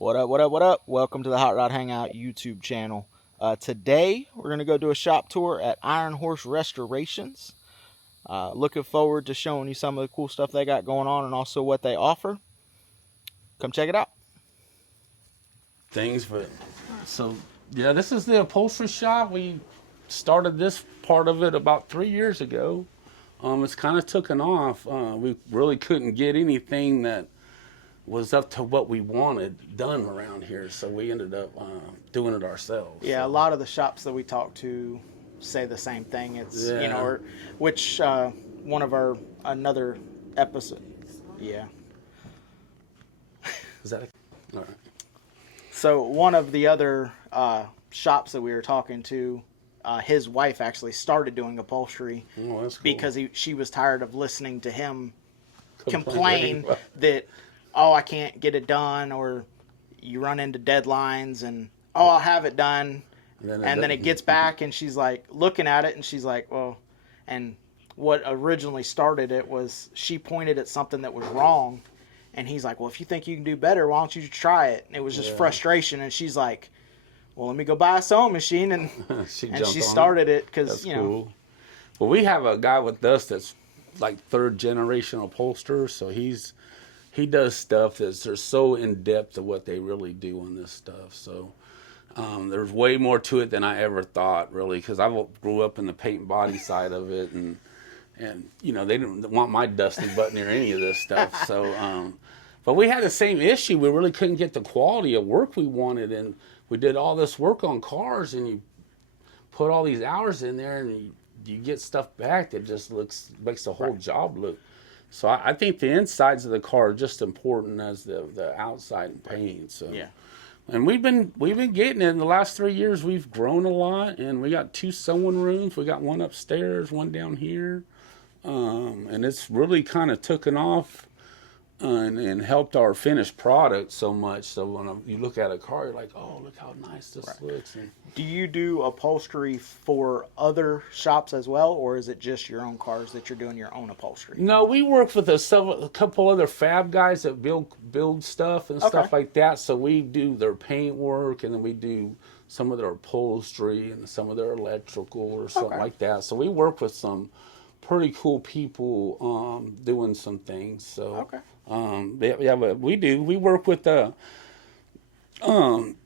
What up, what up, what up? Welcome to the Hot Rod Hangout YouTube channel. Today, we're going to go do a shop tour at Iron Horse Restorations. Looking forward to showing you some of the cool stuff they got going on and also what they offer. Come check it out. Yeah, this is the upholstery shop. We started this part of it about 3 years ago. It's kind of taken off. We really couldn't get anything that was up to what we wanted done around here, so we ended up doing it ourselves. Yeah, so. A lot of the shops that we talk to say the same thing. It's one of our another episode. Yeah. Is that all right? So one of the other shops that we were talking to, his wife actually started doing upholstery That's cool. because she was tired of listening to him complain that, oh, I can't get it done, or you run into deadlines and, oh, I'll have it done. And then it gets back and she's like looking at it and she's like, well, and what originally started it was she pointed at something that was wrong. And he's like, well, if you think you can do better, why don't you try it? And it was just frustration. And she's like, well, let me go buy a sewing machine. And she started it because, you know. Cool. Well, we have a guy with us that's like third generation upholsterer. So he does stuff they're so in depth of what they really do on this stuff. So there's way more to it than I ever thought, really, because I grew up in the paint and body side of it. And you know, they didn't want my dusty button or any of this stuff. So, but we had the same issue. We really couldn't get the quality of work we wanted, and we did all this work on cars, and you put all these hours in there, and you get stuff back that just makes the whole job look. So I think the insides of the car are just important as the outside and paint. So yeah. And we've been getting it in the last 3 years. We've grown a lot, and we got 2 sewing rooms. We got one upstairs, one down here. And it's really kind of taken off and helped our finished product so much. So when you look at a car, you're like, oh, look how nice this looks. And do you do upholstery for other shops as well, or is it just your own cars that you're doing your own upholstery? No, we work with a couple other fab guys that build stuff and stuff like that. So we do their paint work, and then we do some of their upholstery and some of their electrical or something like that. So we work with some pretty cool people doing some things. So but we work with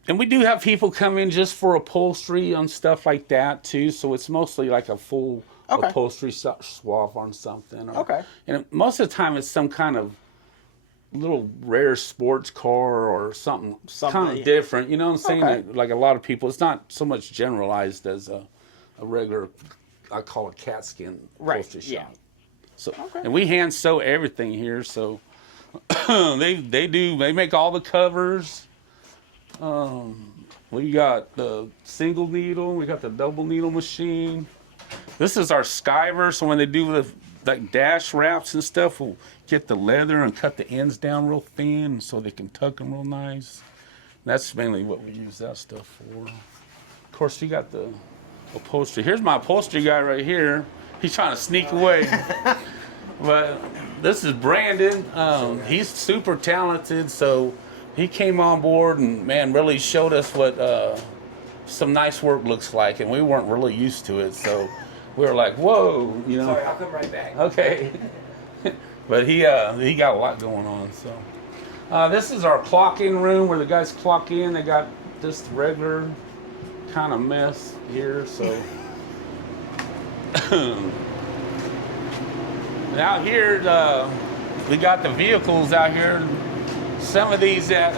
and we do have people come in just for upholstery and stuff like that too. So it's mostly like a full upholstery swap on something. And most of the time it's some kind of little rare sports car or something kind of different. You know what I'm saying? Like a lot of people, it's not so much generalized as a regular, I call it cat skin upholstery shop. So and we hand sew everything here. So they make all the covers. We got the single needle. We got the double needle machine. This is our skiver. So when they do the like dash wraps and stuff, we'll get the leather and cut the ends down real thin so they can tuck them real nice. That's mainly what we use that stuff for. Of course, you got the upholstery. Here's my upholstery guy right here. He's trying to sneak away. But this is Brandon. He's super talented, so he came on board and, man, really showed us what some nice work looks like, and we weren't really used to it, so we were like, whoa, you know. Sorry, I'll come right back. Okay. But he got a lot going on, so. This is our clock-in room where the guys clock in. They got just regular kind of mess here, so. Out here, we got the vehicles out here. Some of these that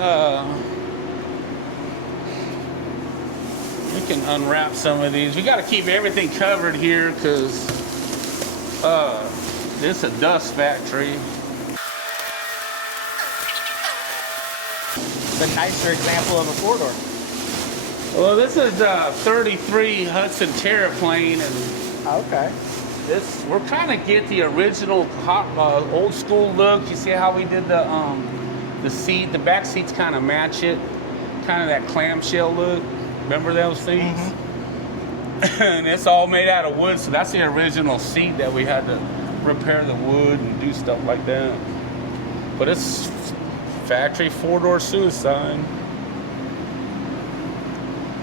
we can unwrap some of these. We got to keep everything covered here because this is a dust factory. The nicer example of a four-door. Well, this is 33 Hudson Terraplane, and we're kind of get the original old school look. You see how we did the seat, the back seats kind of match it, kind of that clamshell look. Remember those seats? And it's all made out of wood, so that's the original seat that we had to repair the wood and do stuff like that. But it's factory four-door Suicide.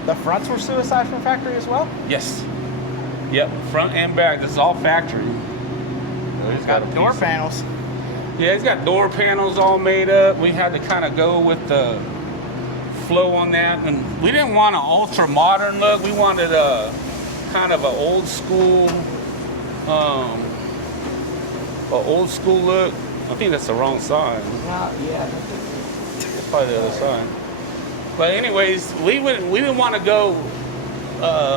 The fronts were suicide from factory as well? Yes. Yep, front and back. This is all factory. It's got door panels. Yeah, it's got door panels all made up. We had to kind of go with the flow on that, and we didn't want an ultra modern look. We wanted a kind of an old school look. I think that's the wrong side. Yeah. It's probably the other side. But anyways, we didn't want to go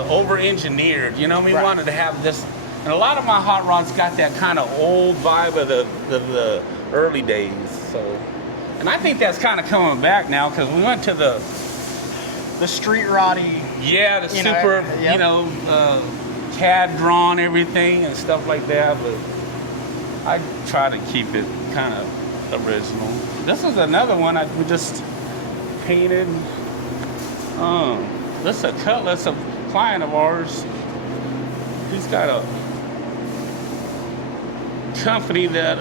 over engineered. You know, we wanted to have this. And a lot of my hot rods got that kind of old vibe of the early days. So, and I think that's kind of coming back now because we went to the street roddy. Yeah, the super, CAD drawn everything and stuff like that. But I try to keep it kind of original. This is another one we just painted. This is a Cutlass, a client of ours. He's got a company that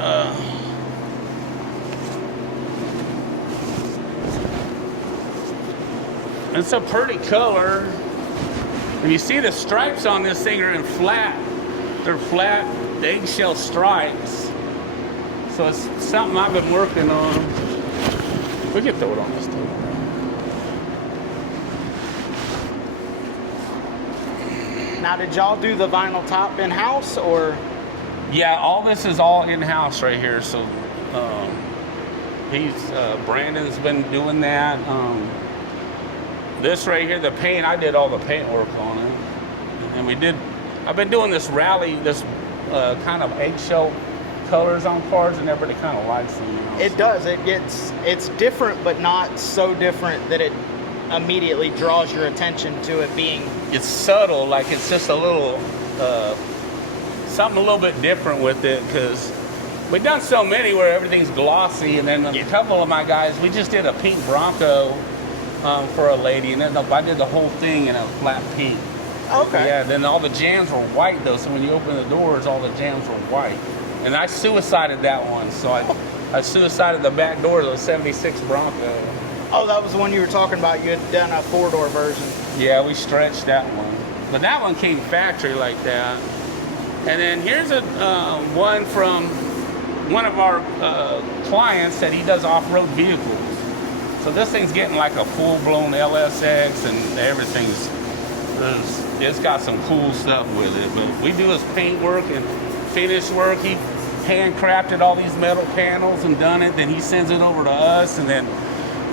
it's a pretty color, and you see the stripes on this thing are in flat. They're flat eggshell stripes, so it's something I've been working on. We can throw it on this table. Now, did y'all do the vinyl top in-house, or? Yeah, all this is all in-house right here. So Brandon's been doing that. This right here, the paint, I did all the paint work on it. And I've been doing this rally, this kind of eggshell colors on cars, and everybody kind of likes them. You know? It does. It's different, but not so different that it immediately draws your attention to it being. It's subtle, like it's just a little, something a little bit different with it, because we've done so many where everything's glossy, and then a couple of my guys, we just did a pink Bronco for a lady, and then I did the whole thing in a flat pink. Okay. Yeah, then all the jams were white though, so when you open the doors, all the jams were white. And I suicided that one, so I suicided the back door of the 76 Bronco. Oh, that was the one you were talking about. You had done a 4-door version. Yeah, we stretched that one. But that one came factory like that. And then here's a one from one of our clients that he does off-road vehicles. So this thing's getting like a full-blown LSX, and it's got some cool stuff with it. But we do his paint work and finish work. He handcrafted all these metal panels and done it. Then he sends it over to us, and then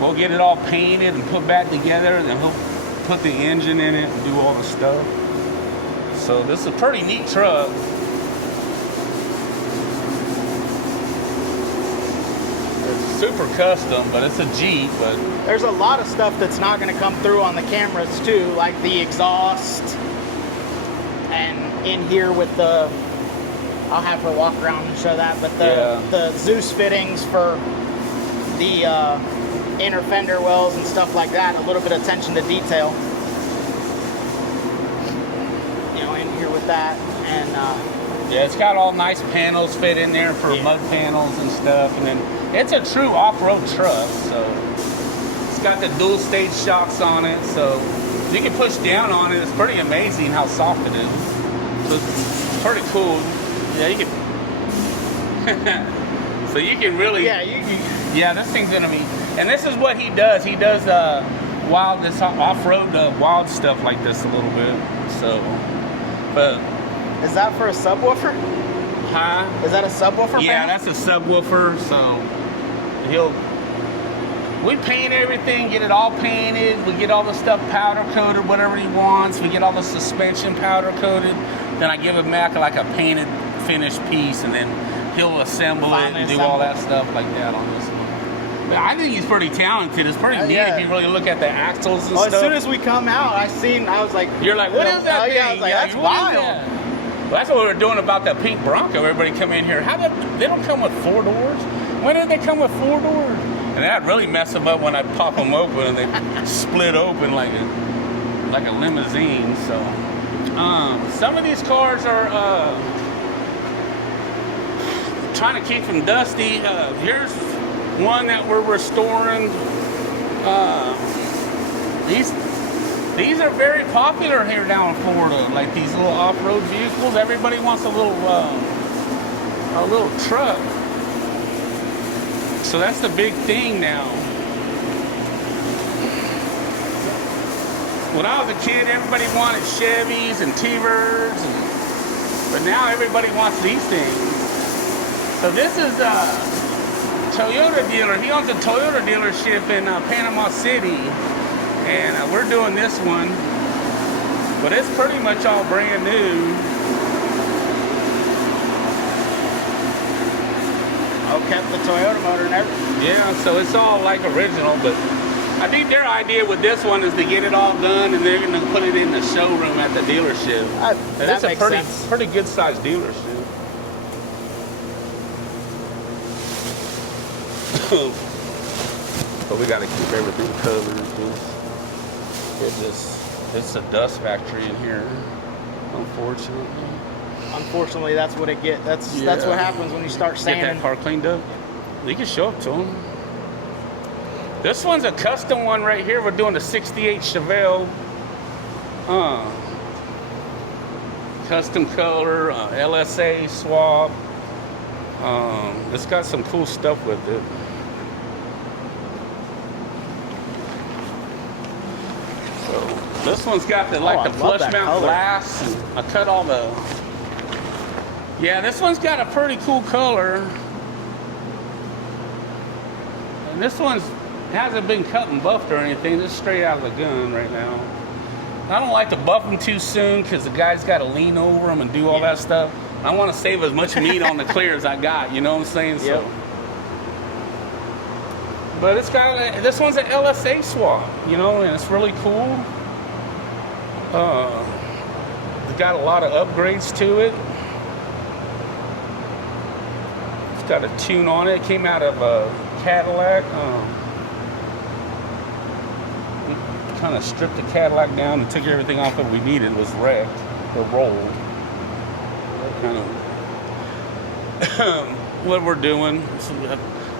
we'll get it all painted and put back together, and then he'll put the engine in it and do all the stuff. So this is a pretty neat truck. It's super custom, but it's a Jeep. But there's a lot of stuff that's not going to come through on the cameras too, like the exhaust, and in here with the, I'll have her walk around and show that, but the Zeus fittings for the inner fender wells and stuff like that, a little bit of attention to detail. You know, in here with that, and yeah, it's got all nice panels fit in there for mud panels and stuff, and then it's a true off-road truck. So it's got the dual stage shocks on it, so you can push down on it. It's pretty amazing how soft it is. So it's pretty cool. Yeah, you can. So you can really. Yeah, this thing's gonna be. And this is what he does. He does this off-road wild stuff like this a little bit. So, but. Is that for a subwoofer? Huh? Is that a subwoofer? Yeah, that's a subwoofer. So we paint everything, get it all painted. We get all the stuff powder coated, whatever he wants. We get all the suspension powder coated. Then I give him back like a painted, finished piece, and then he'll assemble it and do all that stuff like that on this one. But I think he's pretty talented. It's pretty neat if you really look at the axles and stuff. As soon as we come out, I was like, you're like, what is that thing? Yeah, I was like, that's wild. Well, that's what we were doing about that pink Bronco. Everybody come in here. They don't come with 4 doors? When did they come with 4 doors? And that really messed them up when I pop them open and they split open like a limousine. So some of these cars are trying to keep them dusty. Here's one that we're restoring. These are very popular here down in Florida. Like these little off-road vehicles. Everybody wants a little truck. So that's the big thing now. When I was a kid, everybody wanted Chevys and T-Birds, but now everybody wants these things. So this is a Toyota dealer. He owns a Toyota dealership in Panama City, and we're doing this one, but it's pretty much all brand new. Oh, kept the Toyota motor and everything. Yeah, so it's all like original, but I think their idea with this one is to get it all done, and they're going to put it in the showroom at the dealership. And it's a pretty good sized dealership. But we got to keep everything covered. It's a dust factory in here, unfortunately. Unfortunately, that's what it get. That's what happens when you start sanding. Get that car cleaned up. You can show up to them. This one's a custom one right here. We're doing the 68 Chevelle. Custom color, LSA swap. It's got some cool stuff with it. So this one's got the the flush mount glass. And I cut all the. Yeah, this one's got a pretty cool color. And this one's hasn't been cut and buffed or anything. Just straight out of the gun right now. I don't like to buff them too soon because the guy's got to lean over them and do all that stuff. I want to save as much meat on the clear as I got. You know what I'm saying? Yep. So. But it's got this one's an LSA swap. You know, and it's really cool. It's got a lot of upgrades to it. It's got a tune on it. It came out of a Cadillac. Kind of stripped the Cadillac down and took everything off that we needed. It was wrecked or rolled. Kind of what we're doing. So we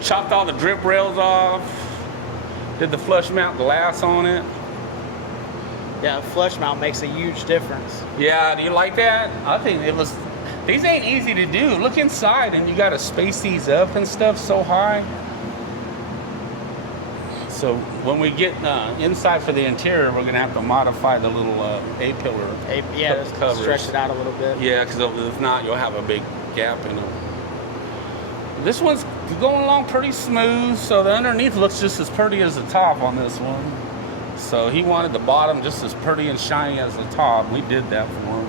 chopped all the drip rails off. Did the flush mount glass on it. Yeah, flush mount makes a huge difference. Yeah, do you like that? I think it was. These ain't easy to do. Look inside, and you got to space these up and stuff so high. So when we get inside for the interior, we're going to have to modify the little A-pillar covers. Stretch it out a little bit. Yeah, because if not, you'll have a big gap in them. This one's going along pretty smooth, so the underneath looks just as pretty as the top on this one. So he wanted the bottom just as pretty and shiny as the top. We did that for him.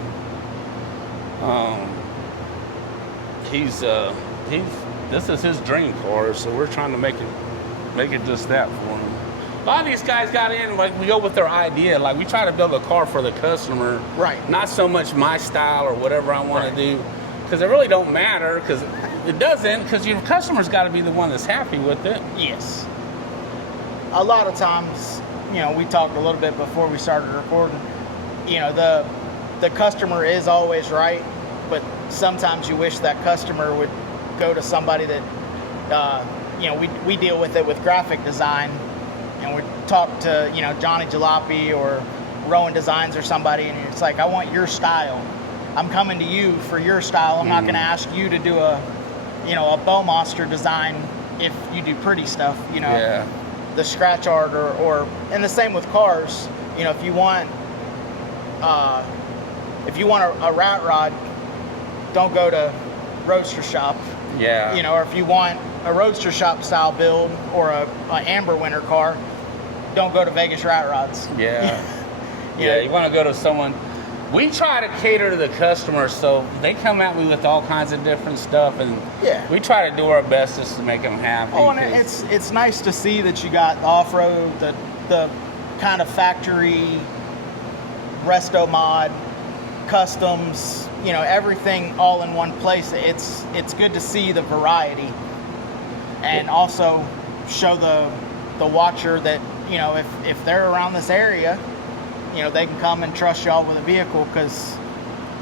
This is his dream car, so we're trying to make it just that for him. A lot of these guys got in, like, we go with their idea. Like, we try to build a car for the customer. Right. Not so much my style or whatever I want to do. Because it really don't matter, because it doesn't, because your customer's got to be the one that's happy with it. Yes. A lot of times, you know, we talked a little bit before we started recording, you know, the customer is always right, but sometimes you wish that customer would go to somebody that, you know, we deal with it with graphic design, and we talk to, you know, Johnny Jalopy or Rowan Designs or somebody, and it's like, I want your style. I'm coming to you for your style. I'm not going to ask you to do a Bowmaster design if you do pretty stuff, you know. Yeah. The scratch art or and the same with cars. You know, if you want a rat rod, don't go to Roadster Shop. Yeah. You know, or if you want a Roadster Shop style build or a Amber Winter car, don't go to Vegas Rat Rods. Yeah. Yeah, you want to go to someone. We try to cater to the customer, so they come at me with all kinds of different stuff, and we try to do our best just to make them happy. Oh, and it's nice to see that you got the off-road, the kind of factory, resto mod, customs, you know, everything all in one place. It's good to see the variety, and also show the watcher that, you know, if they're around this area, you know, they can come and trust y'all with a vehicle, because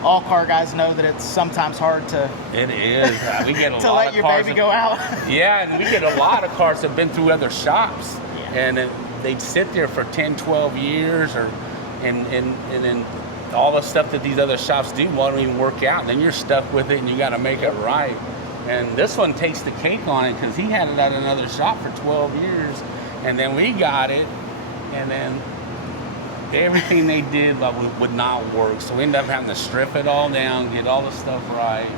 all car guys know that it's sometimes hard to. It is. We get a to lot let of your cars baby go out. Yeah, and we get a lot of cars that have been through other shops, and they'd sit there for 10, 12 years, or and then all the stuff that these other shops do won't even work out. Then you're stuck with it, and you got to make it right. And this one takes the cake on it because he had it at another shop for 12 years, and then we got it, and then everything they did would not work. So we ended up having to strip it all down, get all the stuff right,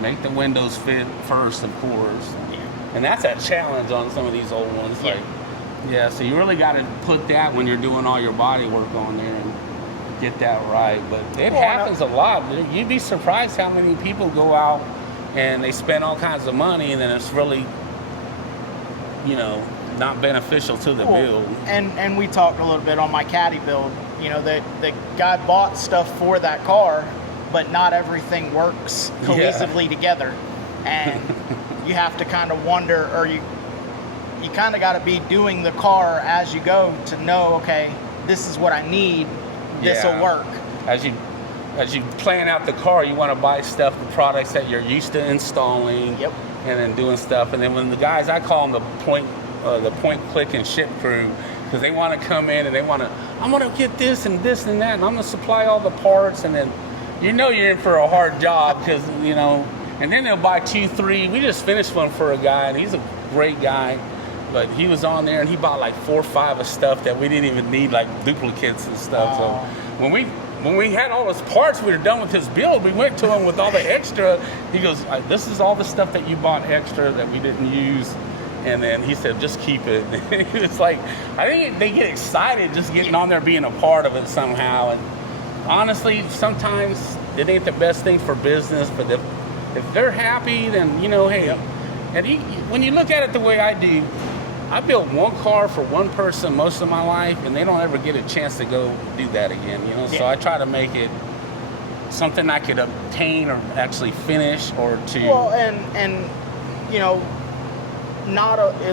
make the windows fit first, of course. And that's a challenge on some of these old ones. So you really got to put that when you're doing all your body work on there and get that right. But it happens a lot. You'd be surprised how many people go out and they spend all kinds of money, and then it's really, not beneficial to the build. And we talked a little bit on my Caddy build. The guy bought stuff for that car, but not everything works cohesively together. And you have to kind of wonder, or you kind of got to be doing the car as you go to know, okay, this is what I need, this will work. As you plan out the car, you want to buy the products that you're used to installing, and then doing stuff. And then when the guys, I call them the point, click, and ship crew, because they want to come in and I'm going to get this and this and that, and I'm going to supply all the parts, and then you're in for a hard job because, and then they'll buy 2, 3. We just finished one for a guy, and he's a great guy, but he was on there and he bought like 4 or 5 of stuff that we didn't even need, like duplicates and stuff. So when we had all those parts, we were done with his build, we went to him with all the extra. He goes, this is all the stuff that you bought extra that we didn't use. And then he said, just keep it. It's like, I think they get excited just getting on there, being a part of it somehow. And honestly, sometimes it ain't the best thing for business, but if they're happy, then, hey. And when you look at it the way I do, I built one car for one person most of my life, and they don't ever get a chance to go do that again, So I try to make it something I could obtain or actually finish or to... Well, and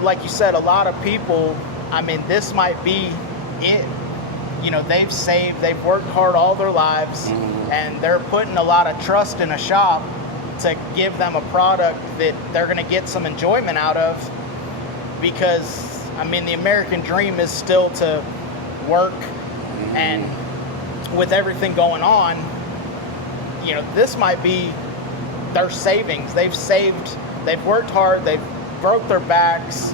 like you said, a lot of people, this might be it. They've worked hard all their lives, and they're putting a lot of trust in a shop to give them a product that they're going to get some enjoyment out of, because the American dream is still to work, and with everything going on, this might be their savings. They've worked hard, they've broke their backs,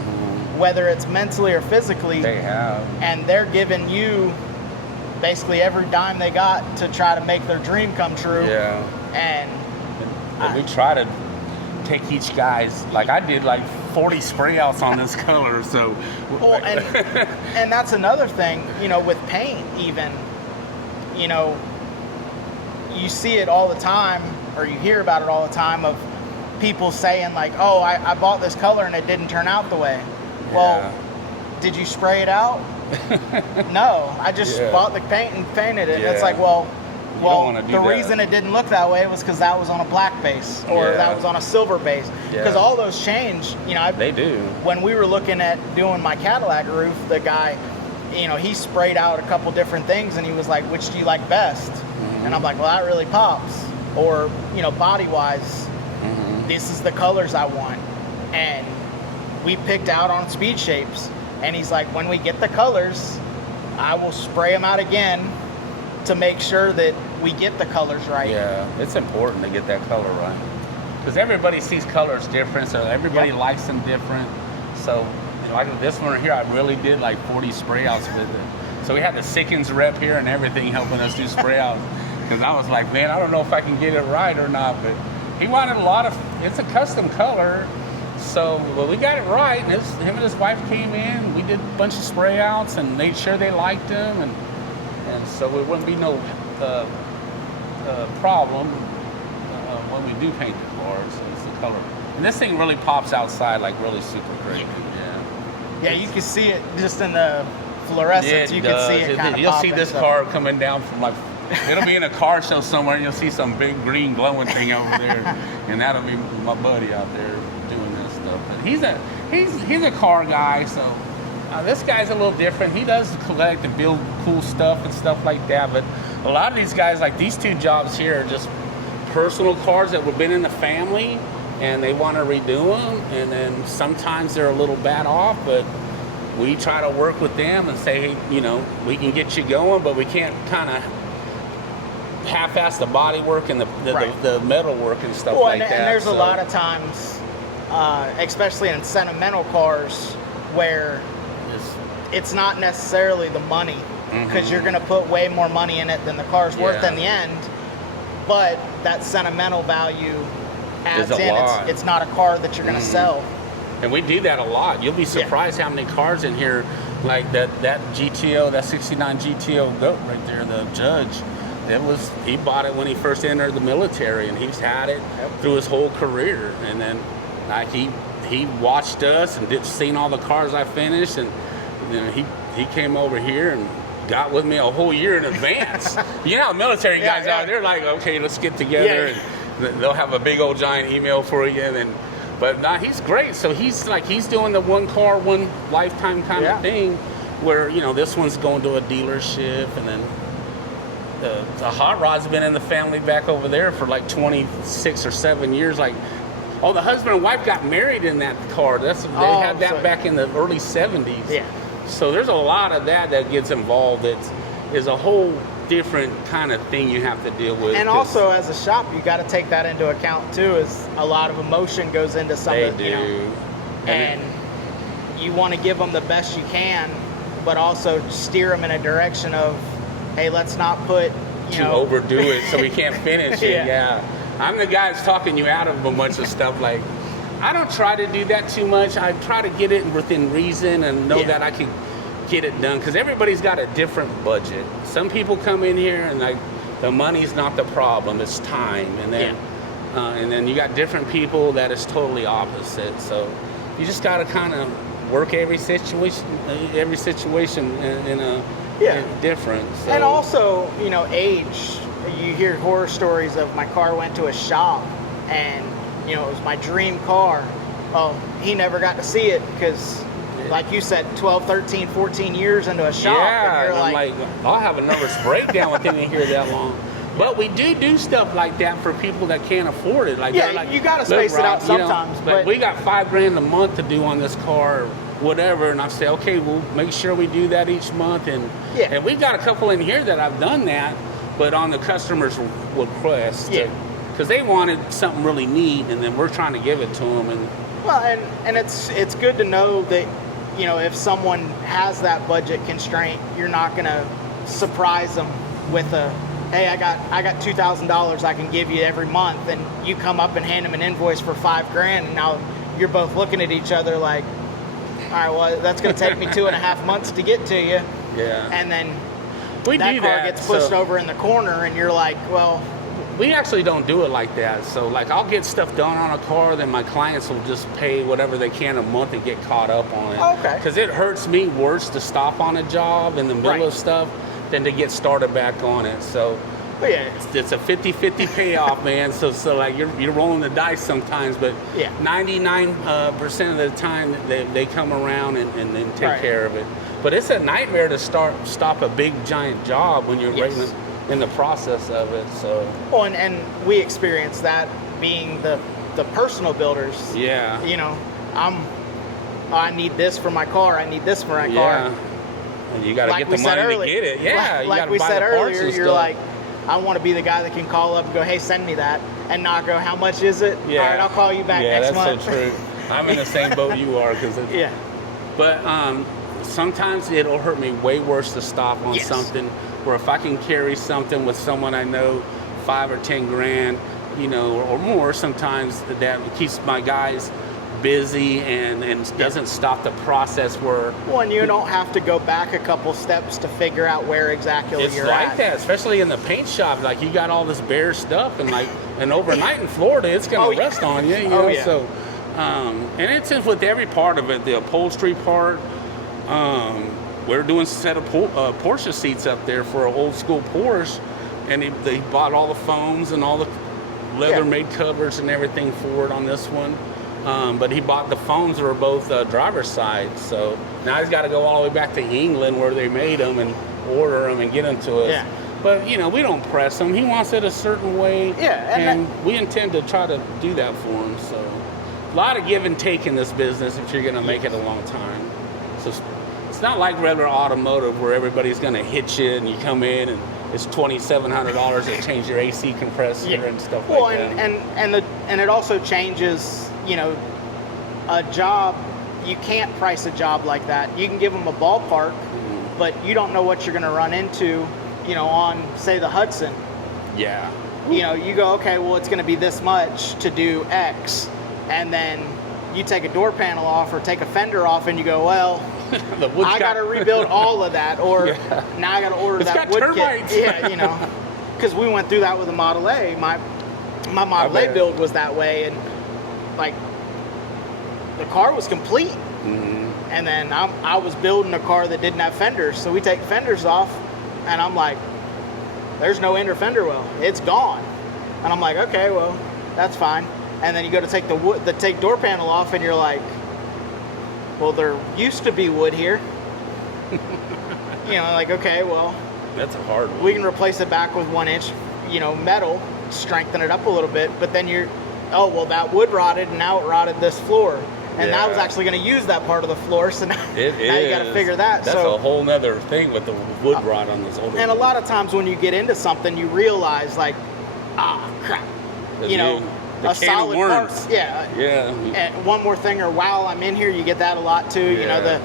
whether it's mentally or physically. They have. And they're giving you basically every dime they got to try to make their dream come true. Yeah. And we try to take each guy's, like I did like 40 spray outs on this color, so. Well, and that's another thing, with paint even, you see it all the time, or you hear about it all the time, of people saying like, oh, I bought this color and it didn't turn out the way. Well, did you spray it out? No, I just bought the paint and painted it. It's like, well, the reason it didn't look that way was because that was on a black base, or that was on a silver base. Because all those change, they do. When we were looking at doing my Cadillac roof, the guy, he sprayed out a couple different things, and he was like, which do you like best? And I'm like, well, that really pops. Or, body-wise, this is the colors I want. And we picked out on speed shapes. And he's like, when we get the colors, I will spray them out again to make sure that we get the colors right. Yeah, it's important to get that color right. Because everybody sees colors different, so everybody likes them different. So, like this one here, I really did like 40 spray outs with it. So we had the Sickens rep here and everything helping us do spray outs. Because I was like, man, I don't know if I can get it right or not, but he wanted it's a custom color, so we got it right. And him and his wife came in, we did a bunch of spray outs and made sure they liked them, and so it wouldn't be no problem when we do paint the cars. So it's the color. And this thing really pops outside like really super great. Yeah, you can see it just in the fluorescence. You can see it kind of You'll see this car coming down from like, it'll be in a car show somewhere, and you'll see some big green glowing thing over there, and that'll be my buddy out there doing this stuff. But he's a car guy, so this guy's a little different. He does collect and build cool stuff and stuff like that. But a lot of these guys, like these two jobs here, are just personal cars that have been in the family, and they want to redo them. And then sometimes they're a little bad off, but we try to work with them and say, hey, you know, we can get you going, but we can't kind of half-ass the body work and the metal work and stuff like that. And there's a lot of times, especially in sentimental cars, where it's not necessarily the money, because you're going to put way more money in it than the car's worth in the end, but that sentimental value adds in. It's not a car that you're going to sell. And we do that a lot. You'll be surprised how many cars in here, like that GTO, that 69 GTO GOAT right there, the Judge. He bought it when he first entered the military, and he's had it through his whole career. And then he watched us and seen all the cars I finished, and then he came over here and got with me a whole year in advance. You know how military guys are. They're like, okay, let's get together, and they'll have a big old giant email for you. But he's great. So he's doing the one car, one lifetime kind of thing, where, you know, this one's going to a dealership, and then the hot rod's been in the family back over there for like 26 or 7 years. Like, the husband and wife got married in that car. They had that back in the early 70s. Yeah. So there's a lot of that gets involved. It is a whole different kind of thing you have to deal with. And also, as a shop, you got to take that into account too. Is a lot of emotion goes into some of, you know, and you want to give them the best you can, but also steer them in a direction of, hey, let's not put, you know, overdo it so we can't finish it. Yeah. I'm the guy that's talking you out of a bunch of stuff. Like, I don't try to do that too much. I try to get it within reason and know that I can get it done, because everybody's got a different budget. Some people come in here and like, the money's not the problem, it's time. And then you got different people that is totally opposite. So you just got to kind of work every situation in a different. So. And also, you know, age. You hear horror stories of my car went to a shop and, you know, it was my dream car. Well, he never got to see it because, like you said, 12, 13, 14 years into a shop. Yeah, and you're I'm like, I'll have a nervous breakdown with him in here that long. But we do stuff like that for people that can't afford it. Like, you got to space it out sometimes. You know, but we got $5,000 a month to do on this car, or whatever, and I say, okay, we'll make sure we do that each month. And we've got a couple in here that I've done that, but on the customer's request. Because they wanted something really neat, and then we're trying to give it to them. And it's good to know that, you know, if someone has that budget constraint, you're not going to surprise them with a, hey, I got $2,000 I can give you every month, and you come up and hand them an invoice for $5,000, and now you're both looking at each other like, all right, well, that's going to take me 2.5 months to get to you. Yeah. And then that car gets pushed over in the corner, and you're like, well. We actually don't do it like that. So, like, I'll get stuff done on a car, then my clients will just pay whatever they can a month and get caught up on it. Okay. Because it hurts me worse to stop on a job in the middle of stuff than to get started back on it. So, it's a 50-50 payoff, man. So like, you're rolling the dice sometimes, but 99% of the time they come around and then take care of it. But it's a nightmare to stop a big giant job when you're right in the process of it. So. Well, and we experience that being the personal builders. Yeah. You know, I need this for my car. I need this for my car. And you got to get the money to get it. Yeah. Like we said earlier, you're like, I want to be the guy that can call up and go, hey, send me that, and not go, how much is it? Yeah. All right, I'll call you back next month. Yeah, that's so true. I'm in the same boat you are. But sometimes it'll hurt me way worse to stop on something, where if I can carry something with someone I know, $5 or $10,000, you know, or more sometimes, that keeps my guys busy and doesn't stop the process where. Well, and you don't have to go back a couple steps to figure out where exactly it's you're like at. that, especially in the paint shop. Like, you got all this bare stuff, and overnight in Florida, it's gonna rest on you. You know, so. And it's with every part of it, the upholstery part. We're doing a set of Porsche seats up there for an old school Porsche, and they bought all the foams and all the leather-made covers and everything for it on this one. But he bought the foams that were both driver's side, so now he's got to go all the way back to England where they made them and order them and get them to us. But, you know, we don't press him. He wants it a certain way, and we intend to try to do that for him. So a lot of give and take in this business if you're going to make it a long time. So it's not like regular automotive where everybody's going to hit you and you come in and it's $2,700 to change your AC compressor and stuff like that. And it also changes, you know, a job. You can't price a job like that. You can give them a ballpark, but you don't know what you're going to run into, you know, on, say, the Hudson. Yeah. You know, you go, okay, well, it's going to be this much to do X, and then you take a door panel off or take a fender off, and you go, well, I got to rebuild all of that, or now I got to order that wood termites. kit. Yeah, you know, because we went through that with the Model A. My Model A build was that way, and like the car was complete, and then I was building a car that didn't have fenders, so we take fenders off, and I'm like, there's no inner fender well, it's gone, and I'm like, okay, well, that's fine. And then you go to take the door panel off, and you're like, well, there used to be wood here. You know, like, okay, well, that's a hard one. We can replace it back with 1 inch, you know, metal, strengthen it up a little bit, but then oh, well, that wood rotted, and now it rotted this floor. And I was actually going to use that part of the floor, so now you got to figure that. That's a whole nother thing with the wood rot on those older And a lot of times when you get into something, you realize, like, crap, you know, a solid part. Yeah. And one more thing, or while I'm in here, you get that a lot too. You know,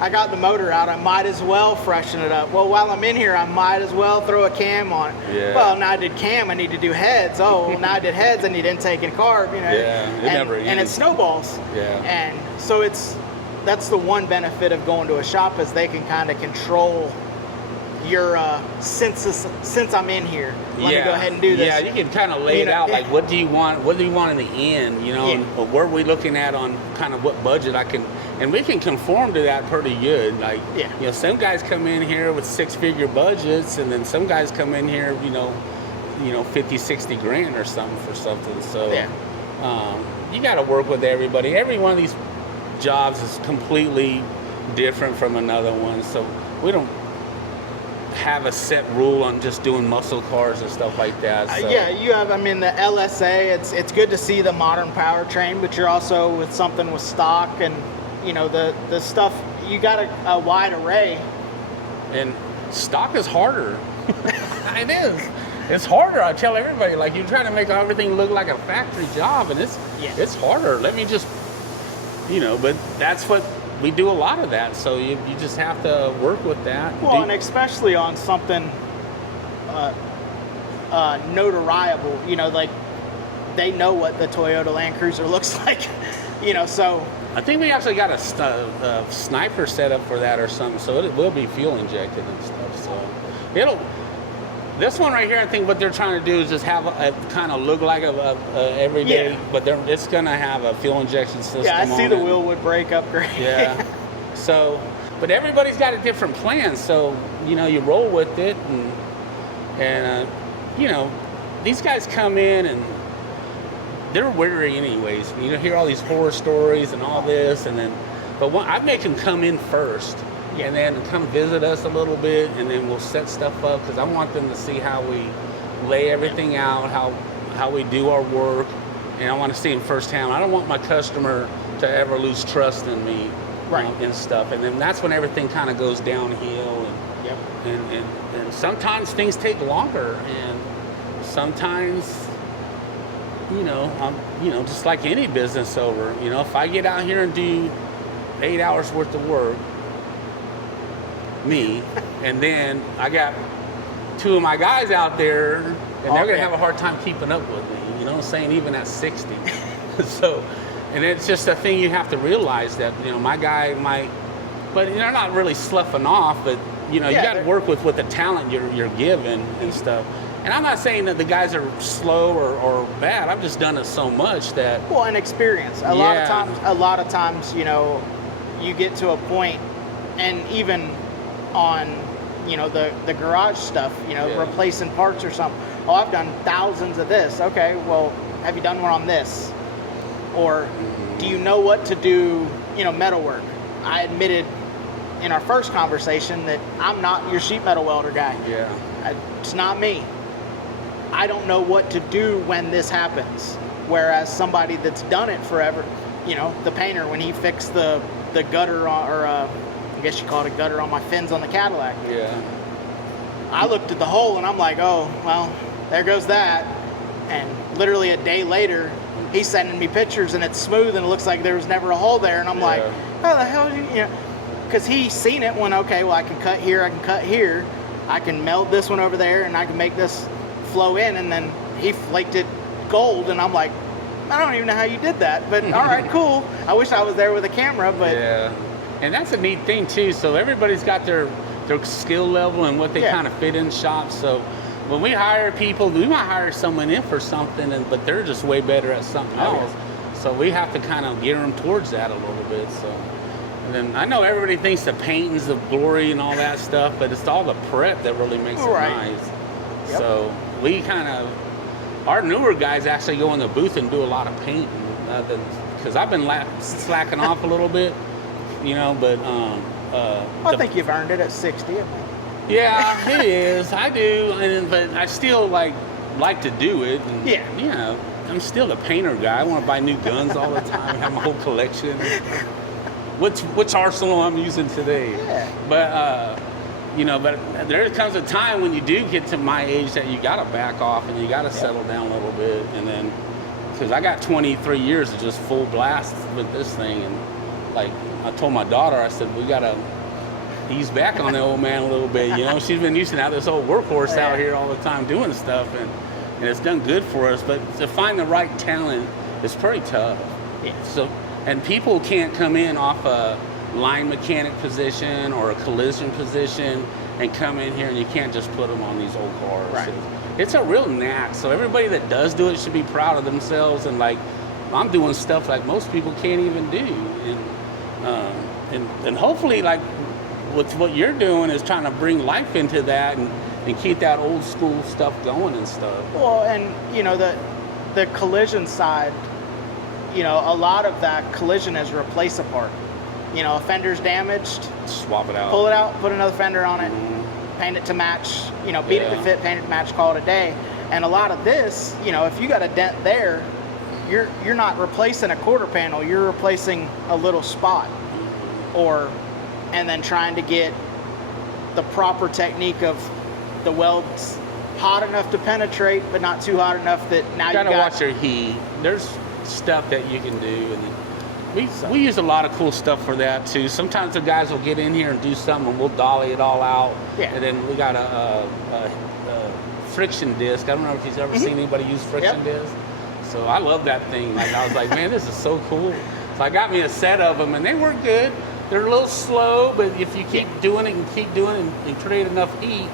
I got the motor out, I might as well freshen it up. Well, while I'm in here, I might as well throw a cam on it. Yeah. Well, now I did cam, I need to do heads. Oh, well, now I did heads, I need intake and carb. You know. And it snowballs. Yeah. And so that's the one benefit of going to a shop, is they can kind of control your since I'm in here, let me go ahead and do this. Yeah, you can kind of lay it out, like, what do you want in the end, you know, and where are we looking at on kind of what budget and we can conform to that pretty good. Like, you know, some guys come in here with 6-figure budgets, and then some guys come in here, you know, 50, 60 grand or something for something. So you got to work with everybody. Every one of these jobs is completely different from another one. So we don't have a set rule on just doing muscle cars and stuff like that. So. You have, I mean, the LSA, it's good to see the modern powertrain, but you're also with something with stock, and you know, the stuff, you got a wide array. And stock is harder. It is. It's harder. I tell everybody, like, you're trying to make everything look like a factory job, and it's harder. Let me just, you know, but that's what we do, a lot of that. So you just have to work with that. Well, and especially on something notoriable, you know, like they know what the Toyota Land Cruiser looks like, you know, so. I think we actually got a sniper set up for that or something, so it will be fuel injected and stuff. So this one right here, I think what they're trying to do is just have a kind of look like a everyday, but it's going to have a fuel injection system. Yeah, I see the wheel would break upgrade. Yeah. So, but everybody's got a different plan, so you know, you roll with it, and you know, these guys come in and they're weary anyways. You know, hear all these horror stories and all this, and then, but I make them come in first, and then come visit us a little bit, and then we'll set stuff up, because I want them to see how we lay everything out, how we do our work, and I want to see them firsthand. I don't want my customer to ever lose trust in me, and stuff. And then that's when everything kind of goes downhill, and sometimes things take longer, and sometimes, you know, just like any business owner, you know, if I get out here and do 8 hours worth of work, and then I got 2 of my guys out there, and they're going to have a hard time keeping up with me, you know what I'm saying, even at 60. So, and it's just a thing you have to realize, that, you know, my guy might, but they're not really sloughing off, but, you know, you got to work with the talent you're given and stuff. And I'm not saying that the guys are slow or bad. I've just done it so much that. Well, and experience. A lot of times, you know, you get to a point, and even on, you know, the garage stuff, you know, replacing parts or something. Oh, I've done thousands of this. Okay, well, have you done one on this? Or do you know what to do, you know, metalwork? I admitted in our first conversation that I'm not your sheet metal welder guy. Yeah. It's not me. I don't know what to do when this happens. Whereas somebody that's done it forever, you know, the painter, when he fixed the gutter or guess you call it a gutter on my fins on the Cadillac. Yeah. I looked at the hole and I'm like, oh, well, there goes that. And literally a day later, he's sending me pictures and it's smooth and it looks like there was never a hole there. And I'm like, how the hell did you know? Because he's seen it when, okay, well, I can cut here, I can cut here. I can meld this one over there and I can make this flow in. And then he flaked it gold. And I'm like, I don't even know how you did that. But all right, cool. I wish I was there with a camera, but. Yeah. And that's a neat thing too. So everybody's got their skill level and what they kind of fit in shops. So when we hire people, we might hire someone in for something, but they're just way better at something else. So we have to kind of gear them towards that a little bit. So, and then I know everybody thinks the painting's the glory and all that stuff, but it's all the prep that really makes it nice. Yep. So we kind of, our newer guys actually go in the booth and do a lot of painting, because I've been slacking off a little bit, you know, but I think you've earned it at 60. Yeah, it is. I do, but I still like to do it. And, you know, I'm still a painter guy. I want to buy new guns all the time. Have my whole collection. Which arsenal I'm using today? Yeah. But you know, but there comes a time when you do get to my age that you got to back off and you got to settle down a little bit, and then because I got 23 years of just full blast with this thing, and like I told my daughter, I said we got to ease back on the old man a little bit. You know, she's been used to have this old workhorse out here all the time doing stuff, and it's done good for us. But to find the right talent is pretty tough. Yeah. So, and people can't come in off a line mechanic position or a collision position and come in here, and you can't just put them on these old cars. Right. It's a real knack. So everybody that does do it should be proud of themselves. And like, I'm doing stuff like most people can't even do. And hopefully, like, with what you're doing is trying to bring life into that and keep that old school stuff going and stuff. Well, and you know, the collision side, you know, a lot of that collision is replace a part. You know, a fender's damaged, swap it out, pull it out, put another fender on it, paint it to match, you know, beat it to fit, paint it to match, call it a day. And a lot of this, you know, if you got a dent there, you're not replacing a quarter panel, you're replacing a little spot, and then trying to get the proper technique of the welds hot enough to penetrate, but not too hot enough that now you gotta watch your heat. There's stuff that you can do, and we use a lot of cool stuff for that too. Sometimes the guys will get in here and do something, and we'll dolly it all out. Yeah. And then we got a friction disc. I don't know if you've ever seen anybody use friction disc. So I love that thing. Like, I was like, man, this is so cool. So I got me a set of them, and they work good. They're a little slow, but if you keep doing it and keep doing it and create enough heat,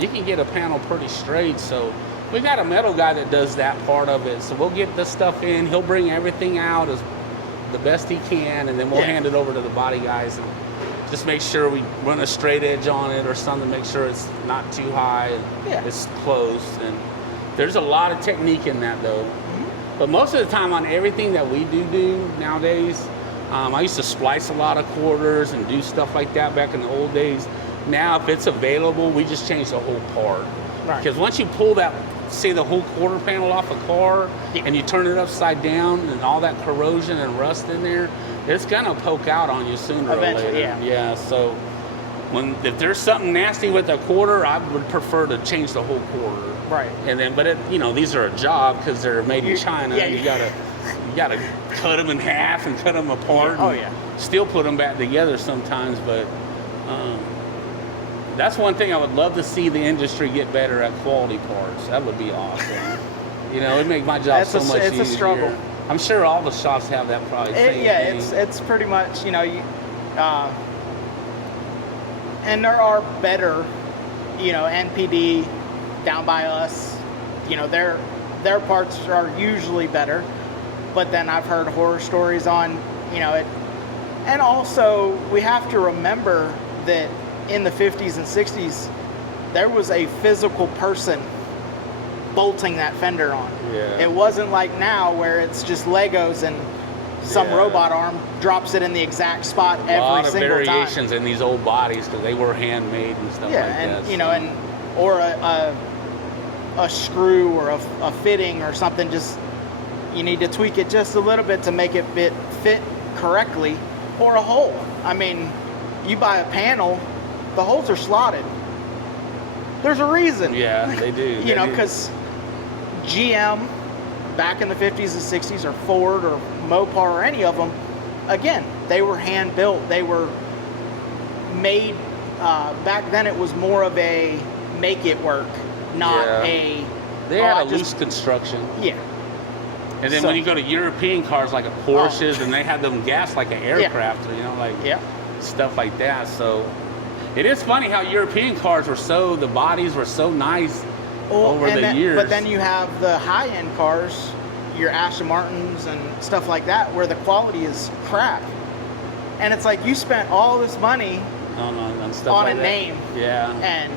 you can get a panel pretty straight. So we got a metal guy that does that part of it. So we'll get the stuff in. He'll bring everything out as the best he can, and then we'll hand it over to the body guys and just make sure we run a straight edge on it or something, make sure it's not too high and it's close. And there's a lot of technique in that though. But most of the time on everything that we do nowadays, I used to splice a lot of quarters and do stuff like that back in the old days. Now, if it's available, we just change the whole part. Right. Because once you pull that, say the whole quarter panel off a car, and you turn it upside down and all that corrosion and rust in there, it's gonna poke out on you sooner eventually, or later. Yeah, so if there's something nasty with a quarter, I would prefer to change the whole quarter. Right. And then, but these are a job because they're made in China. Yeah, you gotta cut them in half and cut them apart. Still put them back together sometimes, but that's one thing I would love to see the industry get better at, quality parts. That would be awesome. You know, it'd make my job so much easier. It's a struggle. I'm sure all the shops have that probably. Same thing. It's pretty much, you know, and there are better, you know, NPD down by us, you know, their parts are usually better, but then I've heard horror stories on, you know, it, and also we have to remember that in the 50s and 60s, there was a physical person bolting that fender on. Yeah. It wasn't like now where it's just Legos and some robot arm drops it in the exact spot every single time. A lot of variations in these old bodies because they were handmade and stuff like that. Yeah, and you know, or a screw or a fitting or something, just you need to tweak it just a little bit to make it fit correctly, or a hole. I mean, you buy a panel, the holes are slotted. There's a reason. Yeah, they do. You know, because GM back in the 50s and 60s, or Ford or Mopar or any of them, again, they were hand built. They were made, back then it was more of a make it work, not a... They had a loose construction. Yeah. And then when you go to European cars like a Porsches, and they had them gas like an aircraft, you know, like stuff like that. So it is funny how European cars were so, the bodies were so nice over the years. But then you have the high-end cars, your Aston Martins and stuff like that, where the quality is crap. And it's like you spent all this money on stuff on like a that. name. Yeah.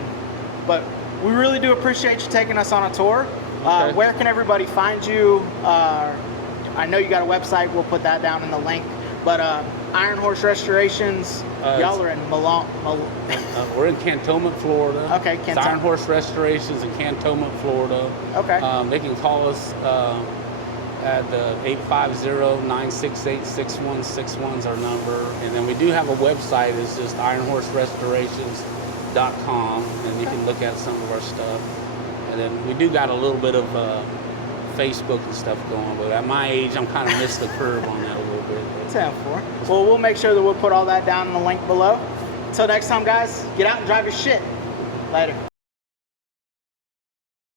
But we really do appreciate you taking us on a tour. Okay. Where can everybody find you? I know you got a website. We'll put that down in the link. But Iron Horse Restorations, y'all are in Malone. We're in Cantonment, Florida. Okay, It's Iron Horse Restorations in Cantonment, Florida. Okay. They can call us at the 850-968-6161 is our number. And then we do have a website. It's just ironhorserestorations.com, and you can look at some of our stuff. And then we do got a little bit of Facebook and stuff going, but at my age, I'm kind of missed the curve on that a little bit. 10-4. Well, we'll make sure that we'll put all that down in the link below. Until next time, guys, get out and drive your shit. Later.